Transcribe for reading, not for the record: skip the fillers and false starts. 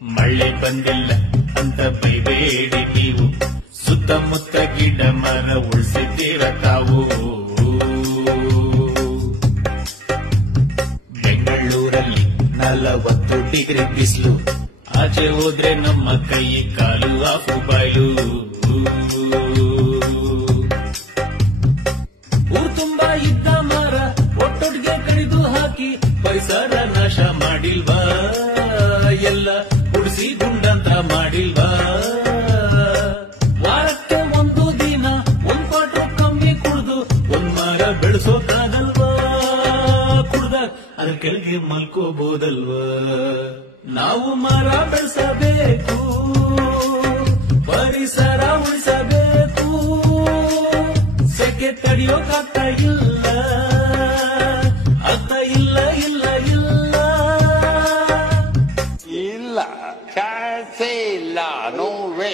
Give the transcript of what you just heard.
ಮಳೆ ಬಂದಿಲ್ಲ ಅಂತ ಬೈಬೇಡಿ ನೀವು, ಸುತ್ತಮುತ್ತ ಗಿಡ ಮರ ಉಳಿಸಿದ್ದೀರ ತಾವು. ಬೆಂಗಳೂರಲ್ಲಿ 40 ಡಿಗ್ರಿ ಬಿಸಿಲು, ಆಚೆ ಹೋದ್ರೆ ನಮ್ಮ ಕೈ ಕಾಲು ಆಫು ಬಾಯ್ಲು. ಊರ್ ತುಂಬಾ ಇದ್ದ ಮರ ಒಟ್ಟೊಟ್ಟಿಗೆ ಕಡಿದು ಹಾಕಿ ಪರಿಸರ ನಾಶ ಮಾಡಿಲ್ವಾ, ಎಲ್ಲ ಉಡಿಸಿ ಗುಂಡಂತ ಮಾಡಿಲ್ವಾ. ವಾರಕ್ಕೆ ಒಂದು ದಿನ 1 ಕ್ವಾರ್ಟರ್ ಕಮ್ಮಿ ಕುಡ್ದು 1 ಮರ ಬೆಳೆಸೋಕಾಗಲ್ವಾ, ಕುಡ್ದ ಅದ್ರ ಕೆಳಗೆ ಮಲ್ಕೋಬಹುದಲ್ವಾ. ನಾವು ಮರ ಬೆಳೆಸಬೇಕು, ಪರಿಸರ ಉಳಿಸಬೇಕು, ಸೆಕೆ ತಡೆಯೋಕಾಗ್ತಾ ಇಲ್ಲ, ಆಗ್ತಾ ಇಲ್ಲ ಇಲ್ಲ ಇಲ್ಲ ಇಲ್ಲ, ಚಾನ್ಸೇ ಇಲ್ಲ, ನೋ ವೇ.